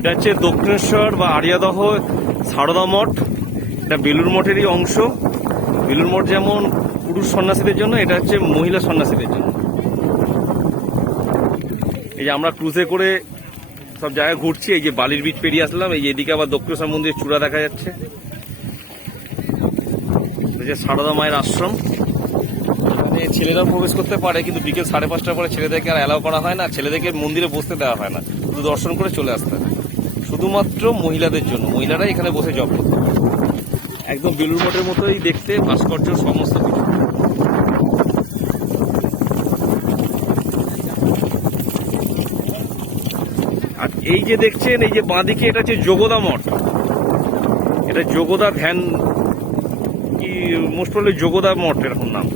এটা হচ্ছে দক্ষিণেশ্বর বা আরিয়াদহ সারদা মঠ। এটা বেলুর মঠেরই অংশ। বেলুর মঠ যেমন পুরুষ সন্ন্যাসীদের জন্য, এটা হচ্ছে মহিলা সন্ন্যাসীদের জন্য। এই যে আমরা ক্রুজে করে সব জায়গায় ঘুরছি, এই যে বালির বীচ পেরিয়ে আসলাম, এই এদিকে আবার দক্ষিণেশ্বর মন্দিরের চূড়া দেখা যাচ্ছে। এই যে সারদা মায়ের আশ্রম। এখানে ছেলেরাও প্রবেশ করতে পারে, কিন্তু বিকেল সাড়ে পাঁচটার পরে ছেলেদেরকে আর অ্যালাউ করা হয় না। ছেলেদেরকে মন্দিরে বসতে দেওয়া হয় না। শুধু দর্শন করে চলে আসতে হয়। শুধুমাত্র মহিলাদের জন্য। মহিলারাই এখানে বসে জব করতে একদম বেলুর মঠের মতোই দেখতে, ভাস্কর্য, সমস্ত কিছু। আর এই যে দেখছেন, এই যে বাঁদিকে এটা হচ্ছে যোগদা মঠ। এটা যোগদা ধ্যান, কি, মোস্ট প্রবলি যোগদা মঠ এরকম নাম।